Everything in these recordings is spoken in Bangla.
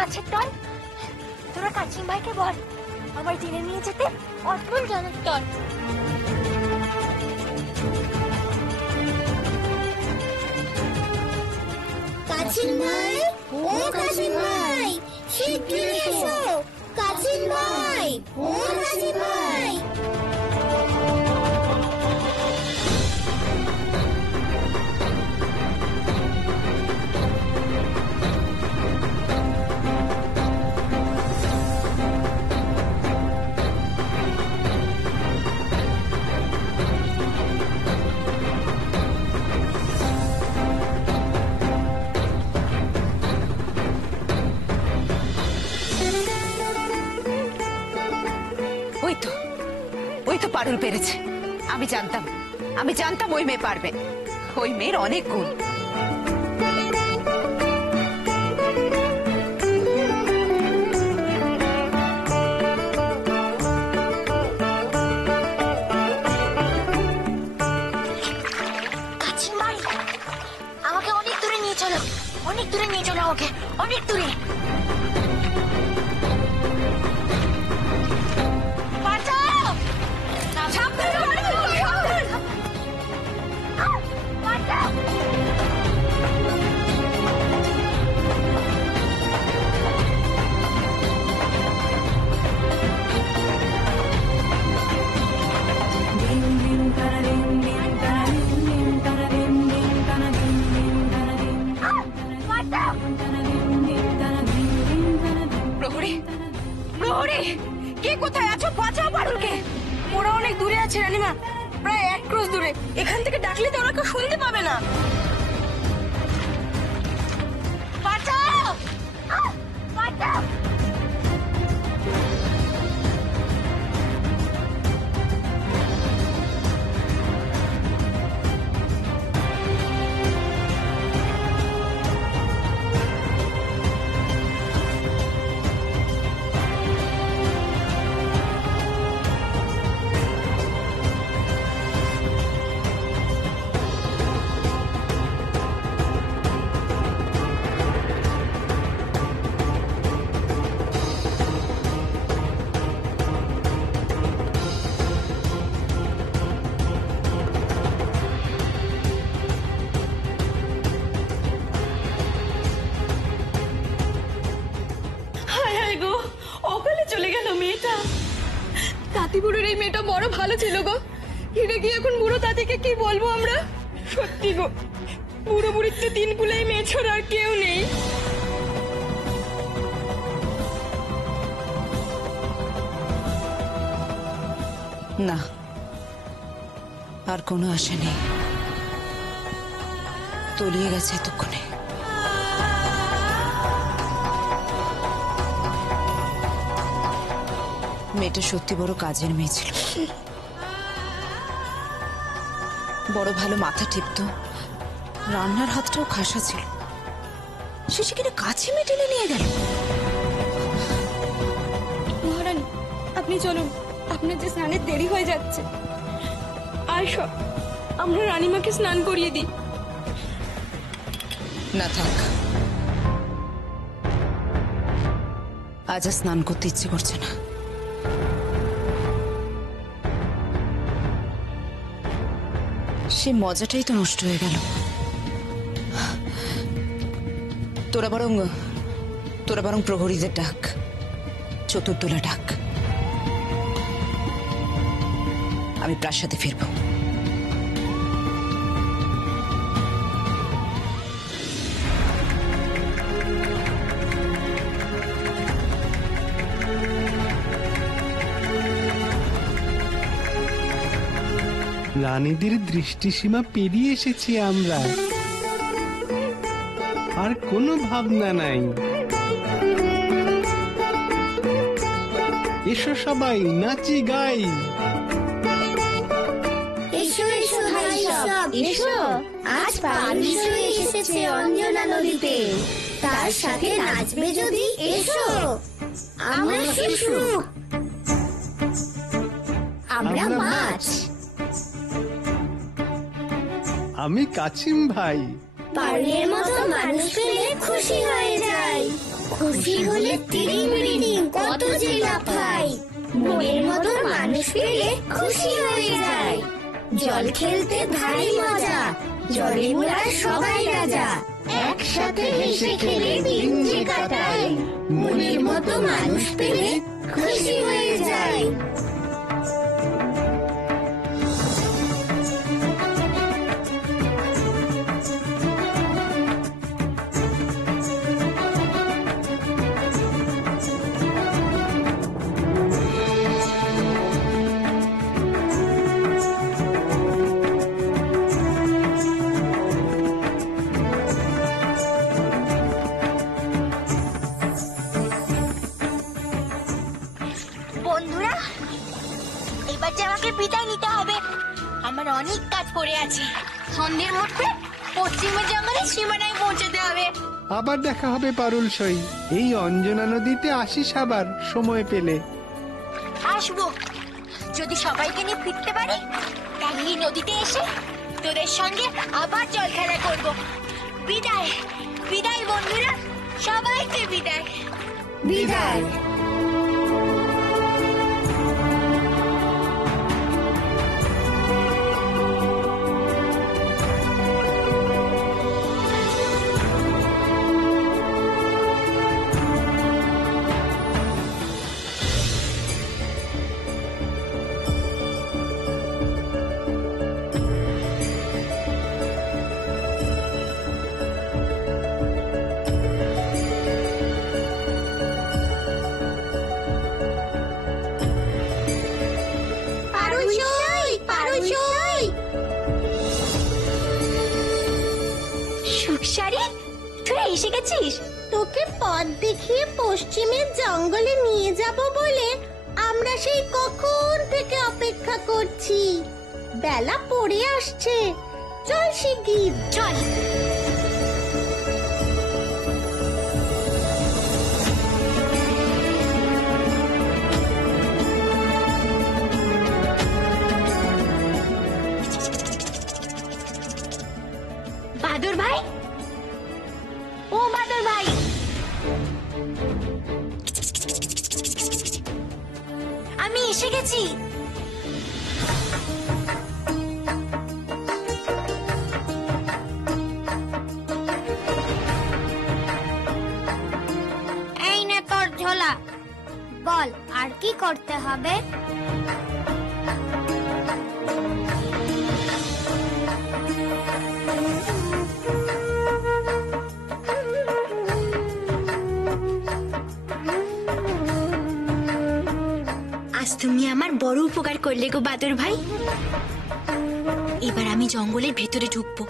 মাছের দল, তোরা কাচিম ভাইকে বল আমার টেনে নিয়ে যেতে অটল জলের তল। কাচিম ভাই, ও কাচিম ভাই, শিগগির এসো। কাচিম ভাই, ও কাচিম ভাই। ওই তো পারুল পেরেছে। আমি জানতাম ওই মেয়ে পারবে। ওই মেয়ের অনেক গুণ। কাচিম ভাই, আমাকে অনেক দূরে নিয়ে চলো, অনেক দূরে নিয়ে চলো, আমাকে অনেক দূরে। কে কোথায় আছো? বাঁচাও পারুলকে। ওরা অনেক দূরে আছে রানীমা, প্রায় 1 ক্রোশ দূরে। এখান থেকে ডাকলে তো ওরা কেউ শুনতে পাবে না। বাঁচাও, বাঁচাও। তাঁতিপুরের এই মেয়েটা বড় ভালো ছিল গো। হিরে গিয়ে এখন বুড়ো তাঁতিকে কি বলবো আমরা? সত্যি গো, বুড়ো বুড়ির তো 3 কুলাই মেয়ে ছাড়া আর কেউ নেই। না, আর কোনো আশা নেই। তলিয়ে গেছে এতক্ষণে। মেয়েটা সত্যি বড় কাজের মেয়ে ছিল। বড় ভালো মাথা টিপতো, রান্নার হাতটাও খাসা ছিল। সে সেখানে কাছে মেটেনে নিয়ে গেল। মহারানী, আপনি চলুন, আপনার যে স্নানের দেরি হয়ে যাচ্ছে। আর সব আমরা রানীমাকে স্নান করিয়ে দিই। না থাক, আজ আর স্নান করতে ইচ্ছে করছে না। সে মজাটাই তো নষ্ট হয়ে গেল। তোরা বরং প্রহরীদের ডাক, চতুর্দোলা ডাক। আমি প্রাসাদে ফিরব। রানীদের দৃষ্টিসীমা পেরিয়ে এসেছি আমরা, আর কোনো ভাবনা নাই। এসো সবাই নাচি গাই। এসো এসো ভাই সব এসো। আজ পারুল এসেছে অঞ্জনা নদীতে, তার সাথে নাচবে যদি এসো। আমরা শিশু, আমরা মাছ। আমি কাচিম ভাই। পারুলের মতো মানুষ পেলে খুশি হয়ে যাই। খুশি হলে তিরিং বিরিং কত যে লাফাই, মনের মতো মানুষ পেলে খুশি হয়ে যায়। জল খেলতে ভারী মজা, জলে মোরা সবাই রাজা, একসাথে হেসে খেলে দিন যে কাটাই, মনের মতো মানুষ পেলে খুশি হয়ে যায়। বন্ধুরা, এবার যে আমাকে বিদায় নিতে হবে। আমার অনেক কাজ পড়ে আছে। সন্ধ্যের মধ্যে পশ্চিমের জঙ্গলের সীমানায় পৌঁছতে হবে। আবার দেখা হবে পারুল সই। এই অঞ্জনা নদীতে আসিস আবার সময় পেলে। আসবো, যদি সবাইকে নিয়ে ফিরতে পারি তাহলে এই নদীতে এসে তোদের সঙ্গে আবার জল খেলা করবো। বিদায় বিদায় বন্ধুরা, সবাইকে বিদায়। বিদায়। সুখসারি, তুই এসে গেছিস? তোকে পথ দেখিয়ে পশ্চিমের জঙ্গলে নিয়ে যাব বলে আমরা সেই কখন থেকে অপেক্ষা করছি। বেলা পড়ে আসছে, চল শিগগির। চল। বাদর ভাই, ও বাদর ভাই, আমি এসে গেছি। এই নে তোর ঝোলা, বল আর কি করতে হবে? আজ তুমি আমার বড় উপকার করলে গো বাদর ভাই। এবার আমি জঙ্গলের ভেতরে ঢুকবো।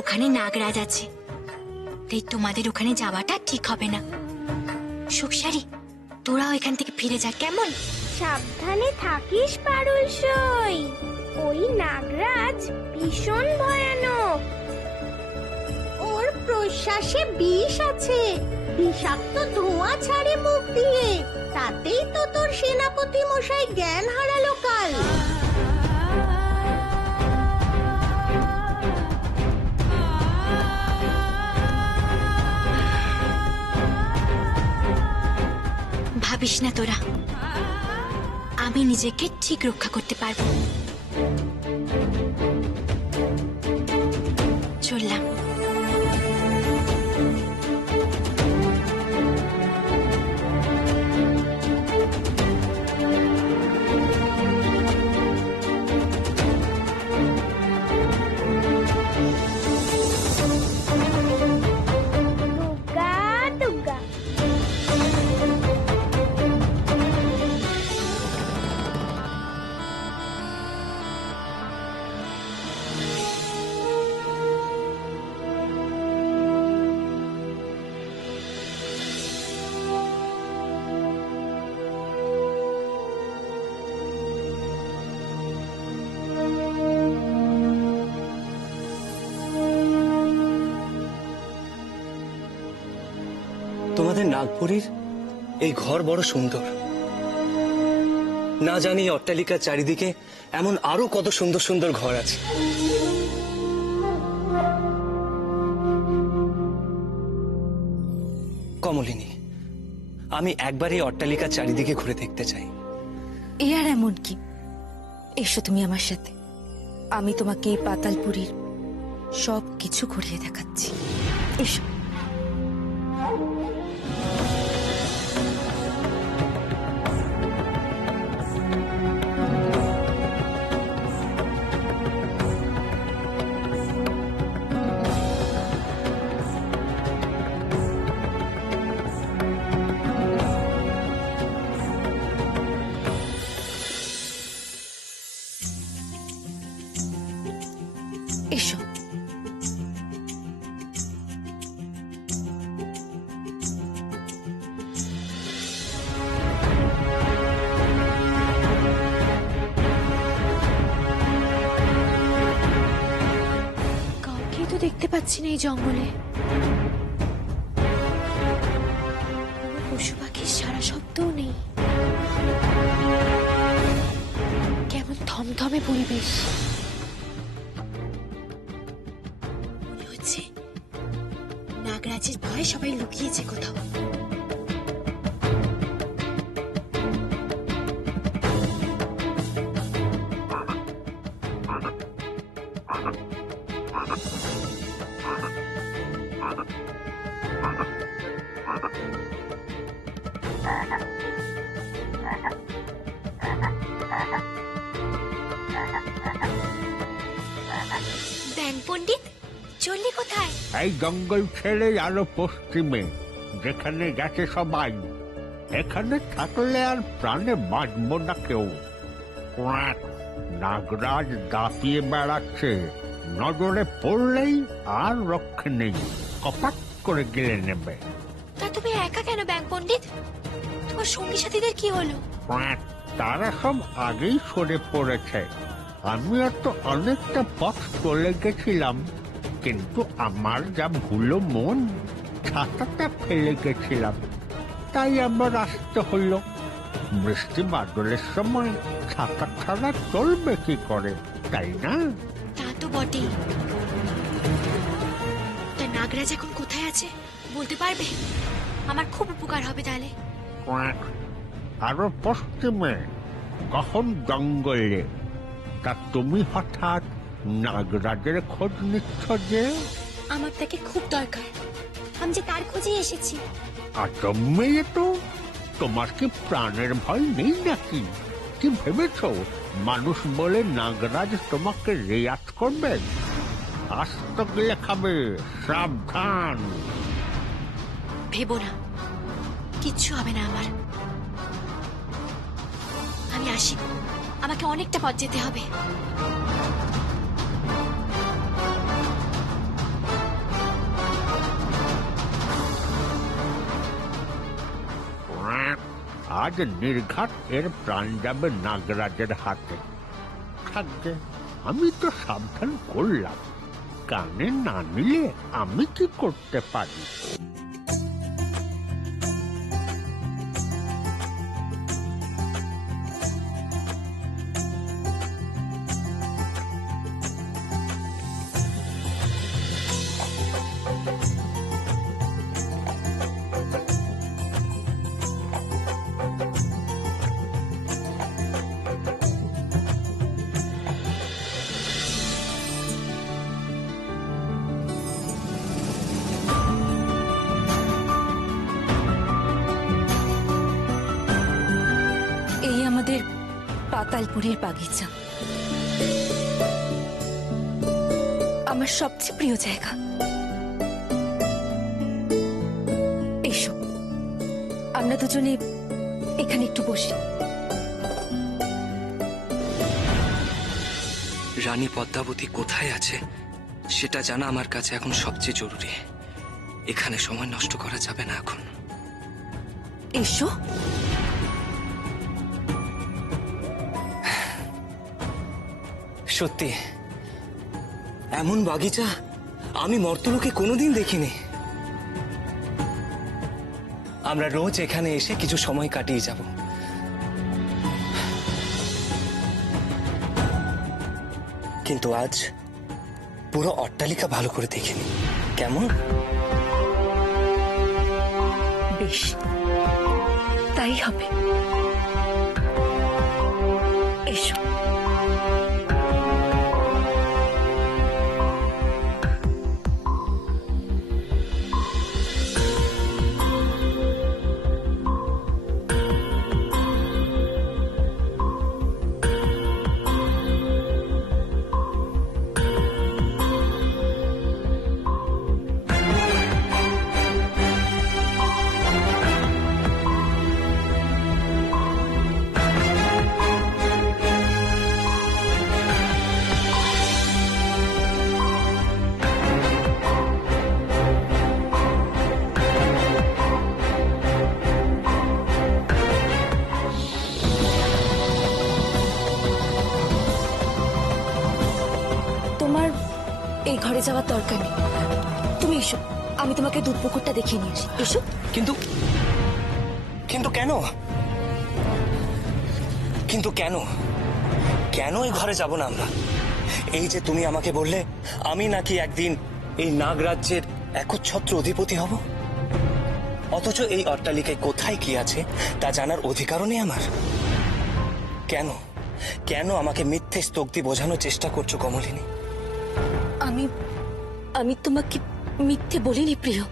ওখানে নাগরাজ আছে, তাই তোমাদের ওখানে যাওয়াটা ঠিক হবে না। সুখসারি, তোরাও এখান থেকে ফিরে যা, কেমন? সাবধানে থাকিস পারুল সই, ওই নাগরাজ ভীষণ ভয়ানক। ওর প্রশ্বাসে বিষ আছে, বিষাক্ত ধোঁয়া ছাড়ে মুখ দিয়ে, তাতেই তো তোর সেনাপতি মশাই জ্ঞান হারালো কাল। ভাবিস না তোরা, আমি নিজেকে ঠিক রক্ষা করতে পারবো। চললাম। তোমাদের নাগপুরীর এই ঘর বড় সুন্দর। না জানি অট্টালিকার চারিদিকে এমন আরো কত সুন্দর সুন্দর ঘর আছে। কমলিনী, আমি একবার এই অট্টালিকার চারিদিকে ঘুরে দেখতে চাই। এ আর এমন কি, এসো তুমি আমার সাথে, আমি তোমাকে এই পাতালপুরীর সব কিছু ঘুরিয়ে দেখাচ্ছি। এসো। এসো। কাউকেই তো দেখতে পাচ্ছি না এই জঙ্গলে। কোনো পশু পাখির সারা শব্দও নেই। কেমন থমথমে পরিবেশ। মনে হচ্ছে নাগরাজের ভয়ে সবাই লুকিয়েছে কোথাও। ব্যাং পণ্ডিত, চললি কোথায়? এই জঙ্গল ছেড়ে আরো পশ্চিমে, যেখানে গেছে সবাই। এখানে থাকলে আর প্রাণে বাঁচবো না কেউ। কোয়াক, নাগরাজ দাপিয়ে বেড়াচ্ছে, নজরে পড়লেই আর রক্ষে নেই, কপাট করে গিলে নেবে। তা তুমি একা কেন ব্যাং পণ্ডিত? তোমার সঙ্গী সাথীদের কি হলো? কোয়াক, তারা সব আগেই সরে পড়েছে। আমিও তো অনেকটা পথ চলে গেছিলাম, কিন্তু আমার যা ভুলো মন, ছাতাটা ফেলে গেছিলাম, তাই আবার আসতে হলো। বৃষ্টি বাদলের সময় ছাতা ছাড়া চলবে কি করে, তাই না? তা তো বটেই। তা নাগরাজ এখন কোথায় আছে বলতে পারবে? আমার খুব উপকার হবে তাহলে। কোয়াক, আরো পশ্চিমে, গহন জঙ্গলে। তা তুমি হঠাৎ নাগরাজের খোঁজ নিচ্ছ যে? আমার তাকে খুব দরকার, আমি যে তার খোঁজে এসেছি। আজব মেয়ে তো, তোমার কি প্রাণের ভয় নেই নাকি? কি ভেবেছ মানুষ বলে নাগরাজ তোমাকে রেয়াত করবে? আস্ত গেলে খাবে, সাবধান। ভেবো না, কিচ্ছু হবে না আমার। আমি আসি, আমাকে অনেকটা পথ যেতে হবে। আজ নির্ঘাত এর প্রাণ যাবে নাগরাজের হাতে। থাকবে, আমি তো সাবধান করলাম, কানে না নিলে আমি কি করতে পারি? এই আমাদের পাতালপুরীর বাগিচা, আমার সবচেয়ে প্রিয় জায়গা। এসো, আমরা দুজনে এখানে একটু বসি। রানী পদ্মাবতী কোথায় আছে সেটা জানা আমার কাছে এখন সবচেয়ে জরুরি। এখানে সময় নষ্ট করা যাবে না এখন। এসো। সত্যি, এমন বাগিচা আমি মর্তলোকে কোনোদিন দেখিনি। আমরা রোজ এখানে এসে কিছু সময় কাটিয়ে যাব। কিন্তু আজ পুরো অট্টালিকা ভালো করে দেখিনি। কেমন? বেশ, তাই হবে। এসো। তোমার এই ঘরে যাওয়ার দরকার নেই, তুমি এসো, আমি তোমাকে দুধ পুকুরটা দেখিয়ে নিয়ে আসি। এসো। কিন্তু কিন্তু কেন কিন্তু কেন কেন এই ঘরে যাব না আমরা? এই যে তুমি আমাকে বললে আমি নাকি একদিন এই নাগরাজ্যের একচ্ছত্র অধিপতি হব, অথচ এই অট্টালিকায় কোথায় কি আছে তা জানার অধিকারও নেই আমার। কেন কেন আমাকে মিথ্যে স্তোক্তি বোঝানোর চেষ্টা করছো কমলিনী? আমি আমি তোমাকে মিথ্যে বলিনি প্রিয়,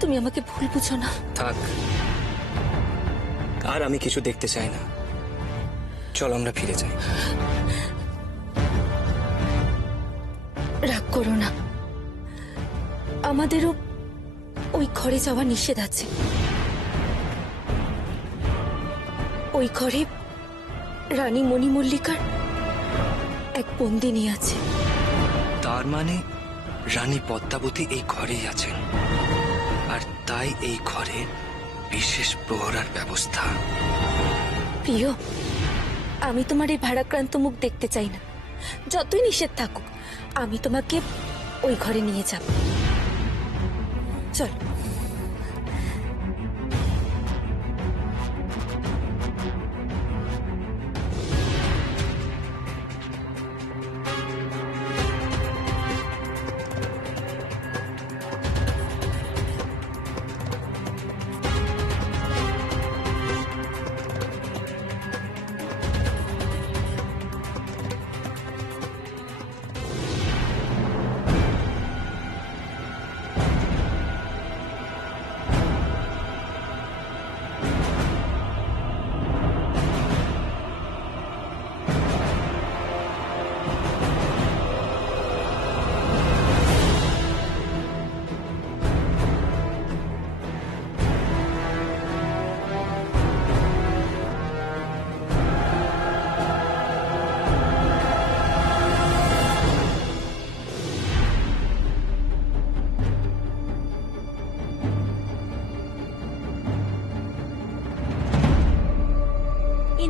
তুমি আমাকে ভুল বুঝো না। থাক, আর আমি কিছু দেখতে চাই না, চল আমরা ফিরে যাই। রাগ করো না, আমাদেরও ওই ঘরে যাওয়া নিষেধ আছে। ওই ঘরে রানী মণিমল্লিকার এক বন্দিনী আছে। তার মানে রানী পদ্মাবতী এই ঘরেই আছেন, আর তাই এই ঘরে বিশেষ প্রহরার ব্যবস্থা। প্রিয়, আমি তোমার এই ভারাক্রান্ত মুখ দেখতে চাই না, যতই নিষেধ থাকুক আমি তোমাকে ওই ঘরে নিয়ে যাব। চল।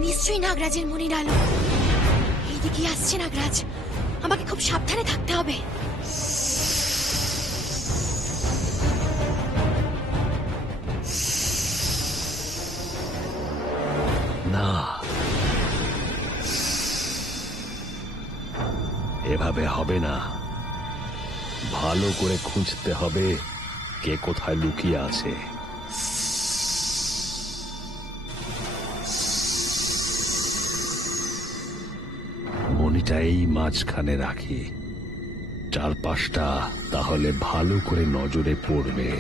নিশ্চয়ই নাগরাজের মনির আলো। এইদিকে আসছে নাগরাজ, আমাকে খুব সাবধানে থাকতে হবে। না, এভাবে হবে না, ভালো করে খুঁজতে হবে কে কোথায় লুকিয়ে আছে। মণিটা এই মাঝখানে রাখি, চারপাশটা তাহলে ভালো করে নজরে পড়বে।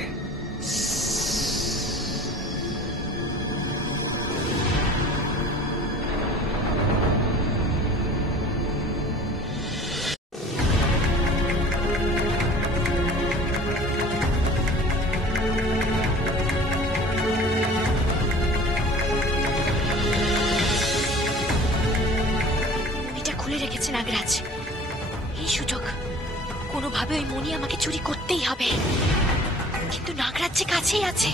নাগরাজ, এই সুযোগ কোনোভাবে ওই মণি আমাকে চুরি করতেই হবে, কিন্তু নাগরাজ যে কাছেই আছে।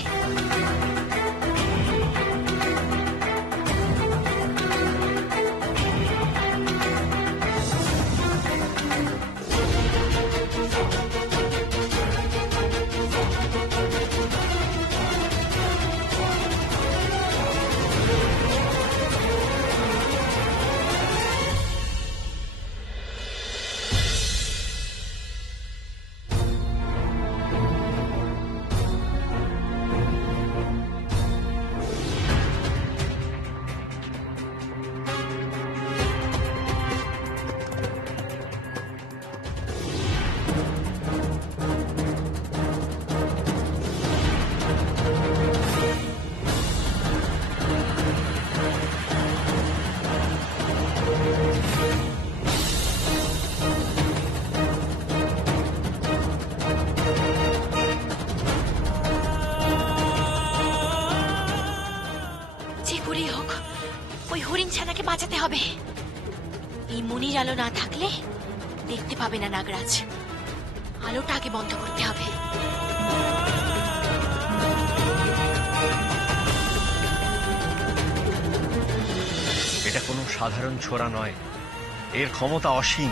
হবে। এই মনির আলো না থাকলে দেখতে পাবে না নাগরাজ। আলোটা আগে বন্ধ করতে হবে। এটা কোনো সাধারণ ছোড়া নয়, এর ক্ষমতা অসীম।